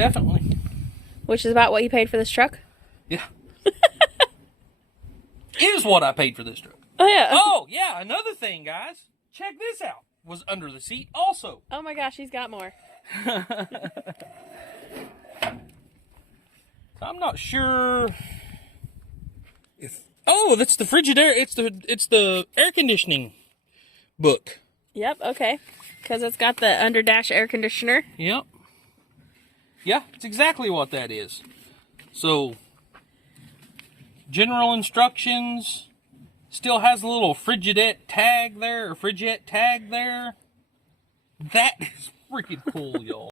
definitely. Which is about what you paid for this truck? Yeah. Is what I paid for this truck. Oh, yeah. Oh, yeah, another thing, guys. Check this out. Was under the seat also. Oh my gosh, he's got more. I'm not sure if... Oh, that's the Frigidaire. It's the air conditioning book. Yep, okay. Because it's got the under dash air conditioner. Yep. Yeah, it's exactly what that is. So, general instructions. Still has a little Frigidaire tag there, or Frigette tag there. That is freaking cool, y'all.